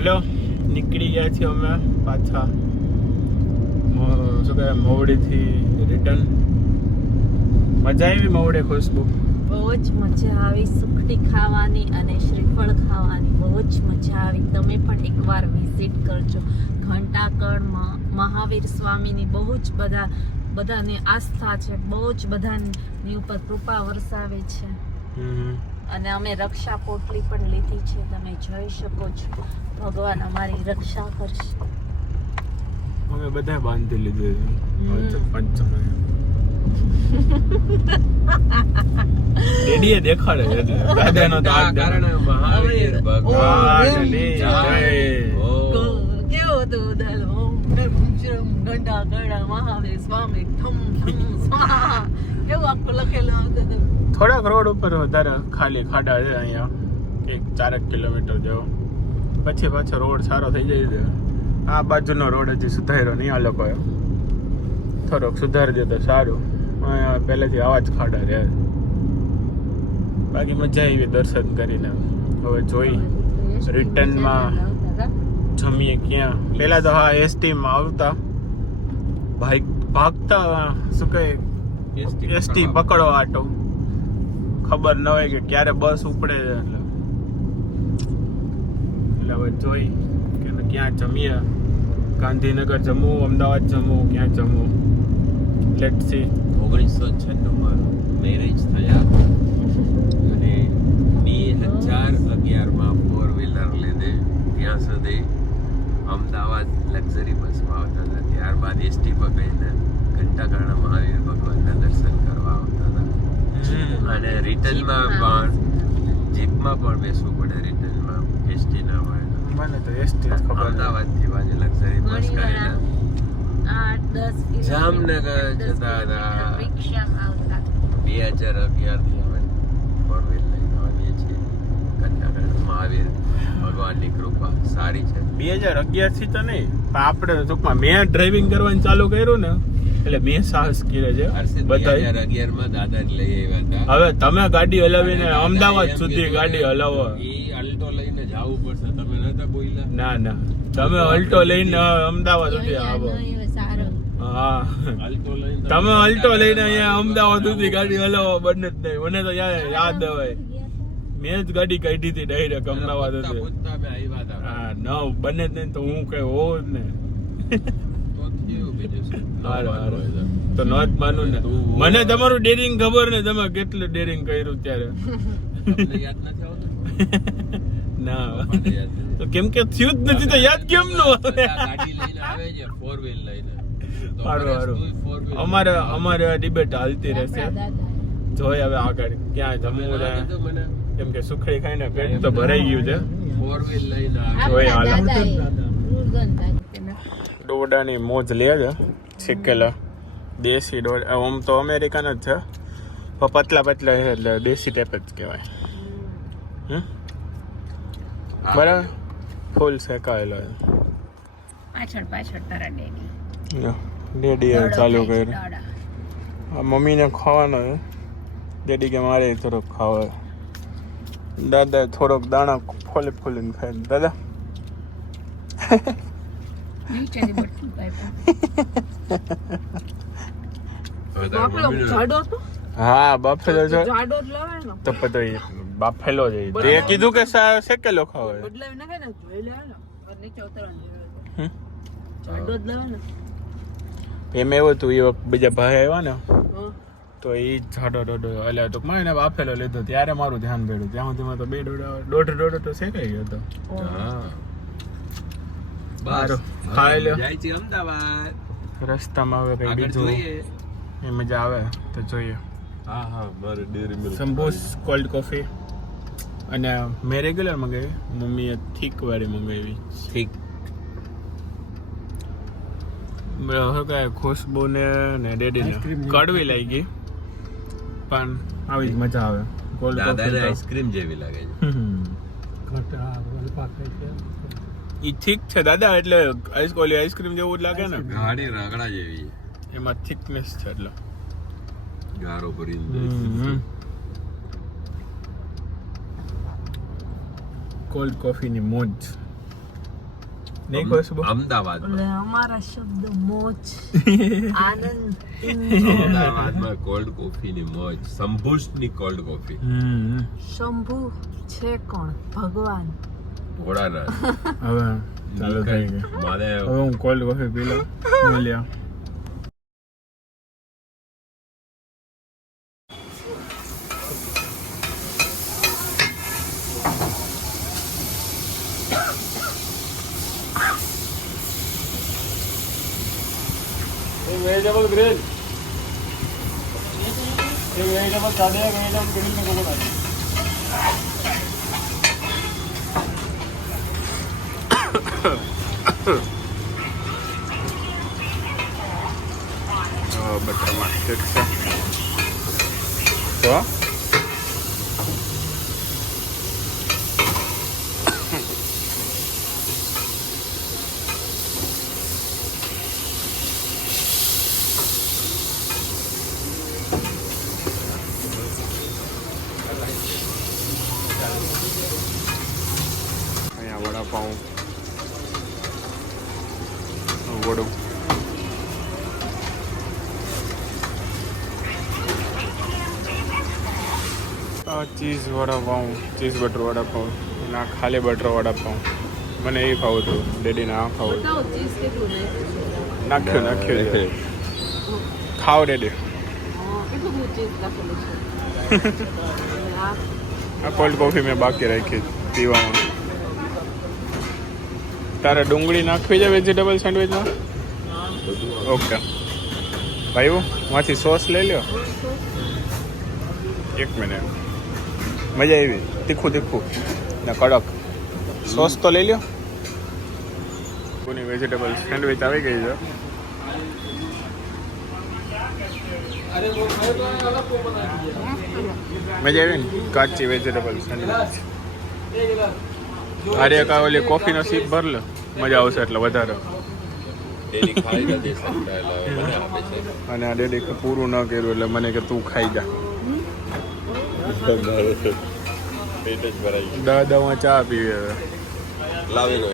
Hello, નીકળી ગયા છીએ અમે પાછા શું કહે મવડીથી રિટર્ન. મજા આવી મવડે ખુશ્બુ? બહુ જ મજા આવી. સુખડી ખાવાની અને શ્રીફળ ખાવાની બહુ જ મજા આવી. તમે પણ એકવાર વિઝિટ કરજો. ઘંટાકળ મહાવીર સ્વામીની બહુ જ બધાને આસ્થા છે. બહુ જ બધાની ઉપર કૃપા વરસાવે છે. અને અમે રક્ષા પોટલી પણ લીધી છે, તમે જોઈ શકો છો. ભગવાન અમારી રક્ષા કરશે. અમે બધા બાંધી લીધું છે પાંચ જણા. ડેડીએ દેખાડે એટલે દાદાનો તો આ કારણ મહાવીર ભગવાનની જય. કેવો હતો દલ ઓમ ઘંટા ગણા મહાવીર સ્વામી ઠમ ઠમ સ્વાહા કેવું આખું લખેલું હતું. થોડાક રોડ ઉપર વધારે ખાલી ખાડા છે અહીંયા, એક 4 કિલોમીટર જેવો. પછી પાછો રોડ સારો થઈ જાય છે. આ બાજુનો રોડ હજી સુધાર્યો નહીં આ લોકોએ. થોડોક સુધારી દે તો સારું. પહેલેથી આવા જ ખાડા રહે. બાકી મજા આવી દર્શન કરીને. હવે જોઈ રિટર્નમાં જમીએ ક્યાં. પહેલા તો હા એસટીમાં આવતા ભાગતા શું કહે એસટી પકડો આટો. ખબર ન હોય કે ક્યારે બસ ઉપડે એટલે હવે જોઈ કે ક્યાં જમીએ. ગાંધીનગર જમવું, અમદાવાદ જમવું, ક્યાં જમવું. Let's see. 1996 મેરેજ થયા અને 2011 ફોર વ્હીલર લીધે ત્યાં સુધી અમદાવાદ લક્ઝરી બસમાં આવતા હતા. ત્યારબાદ એસટી પકડીને ઘંટાકર્ણ મહાવીર ભગવાનના દર્શન કરવા આવતા હતા. અને રિટર્નમાં પણ જીપમાં પણ બેસવું પડે. રિટર્નમાં એસટી ના મળે. મને તો એસટી ખબર. અમદાવાદથી બાજુ લક્ઝરી બસ કરીને જામનગર જતા હતા. 2011 થી અમે ફોર વ્હીલ લઈને આવીએ છીએ. ઘંટાકર્ણ મહાવીર ભગવાનની કૃપા સારી છે. 2011 થી તો નહીં, પણ આપણે ટૂંકમાં મેં ડ્રાઇવિંગ કરવાનું ચાલુ કર્યું ને એટલે મેં સાહસ કર્યો છે. 2011 માં દાદાને લઈ આવ્યા હતા. હવે તમે ગાડી હલાવીને અમદાવાદ સુધી ગાડી હલાવો. એ અલ્ટો લઈને જવું પડશે. તમે નતા બોલ્યા? ના તમે અલ્ટો લઈને અમદાવાદ સુધી આવો. હા, તમે અલ્ટો લઈને અહીંયા અમદાવાદ સુધી ગાડી હલાવો બંને જ નહીં. મને તો યાદ આવે મેં જ ગાડી કાઢી હતી ડાયરેક્ટ અમદાવાદ હતી. હા ન બને જ નહીં તો હું કઈ હોવ જ ને. તો ન જ માનું ને. મને તમારું ડેરિંગ ખબર ને, તમે કેટલું ડેરિંગ કર્યું ત્યારે. ના તો કેમ કે થયું જ નથી તો યાદ કેમ ન આવે? અમારે ડિબેટ હાલતી રહેશે. જોઈ હવે આગળ ક્યાં જમવું છે. કેમ કે સુખડી ખાઈને પેટ તો ભરાઈ ગયું છે. જોઈ હાલ દોડાની મોજ લે છે. શીખેલા દેશી દોડા. આમ તો અમેરિકન જ છે પણ પતલા છે એટલે દેશી ટાઈપ જ કહેવાય. બરાબર. ફૂલ શેકાયેલો પાછળ તારા ડેડી ચાલુ કર્યું. મમ્મીને ખાવાનો છે. ડેડી કે મારે થોડોક ખાવા. દાદા થોડોક દાણા ફોલીને ખાય. દાદા હા બાફેલો છે તો પછી બાફેલો છે. તે કીધું કે શેકેલો ખાવો. એમ એવું હતું એ વખત બીજા ભાઈ આવ્યા ને તો એ જાડો ડોડો એટલે ટૂંકમાં એને બાફેલો લીધો ત્યારે મારું ધ્યાન ગયું. ત્યાં સુધીમાં તો 2 દોઢ તો શેકાઈ ગયો હતો. ખાઈ લો. અમદાવાદ રસ્તામાં હવે કઈ બીજું એ મજા આવે તો જોઈએ. સંબોસ કોલ્ડ કોફી અને મેં રેગ્યુલર મંગાવી. મમ્મીએ થીક વાળી મંગાવી. ઠીક ખુશ્બુ ને ડેડી કડવી લાગી પણ આવી જ મજા આવે. દાદાને આઈસ્ક્રીમ જેવી લાગે છે. ઈ ઠીક છે દાદા, એટલે આઈસ્ક્રીમ જેવું જ લાગે ને. ગાડી રગડા જેવી એમાં થિકનેસ છે એટલે ગારો ભરી. કોલ્ડ કોફીની મોજ. નહીં ખુશ્બુ અમદાવાદમાં એટલે અમારા શબ્દ મોજ આનંદ અમદાવાદમાં કોલ્ડ કોફીની મોજ, સંભુષ્ટની કોલ્ડ કોફી, શંભુ છે કોણ? ભગવાન. ભોળાનાથ. હવે ચાલુ થઈ ગઈ. મારે હવે હું કોલ્ડ કોફી પી લઉં. મળ્યા. वेजिटेबल ग्रिल, एक वेजिटेबल सादे, एक वेजिटेबल ग्रिल में कोकोनट. બટર માર્કેટ છે તો અહીંયા વડાપાઉં વડું cheese vada pav, cheese butter vada pav, ના ખાલી બટર વડાપાઉં. મને એ ખાવું હતું, ડેડીને આ ખાવું હતું. બતાવો ચીઝ કેટલું નાખ્યું છે. ખાવ ડેડી. કેટલું બધું ચીઝ નાખેલું છે. આ કોલ્ડ કોફી મેં બાકી રાખી પીવામાં. તારે ડુંગળી નાખવી છે વેજીટેબલ સેન્ડવિચમાં? ઓકે ભાઈ, માંથી સોસ લઈ લ્યો. એક મિનિટ, મજા આવી. તીખું તીખું ને કડક. સોસ તો લઈ લ્યો. કોની વેજીટેબલ સેન્ડવિચ આવી ગઈ છે. મજા આવી ને? કાચી વેજીટેબલ સેન્ડવિચ. અરે કા ઓલી કોફીનો સીપ ભર લે, મજા આવશે એટલે વધારે. ડેલી ખાઈ નથી શકતા એટલે મને આપે છે. અને આ ડેડી પૂરું ન કર્યું એટલે મને કે તું ખાઈ જા. પેટ જ ભરાઈ ગયું. દાદામાં ચા પીવે હવે. લાવીને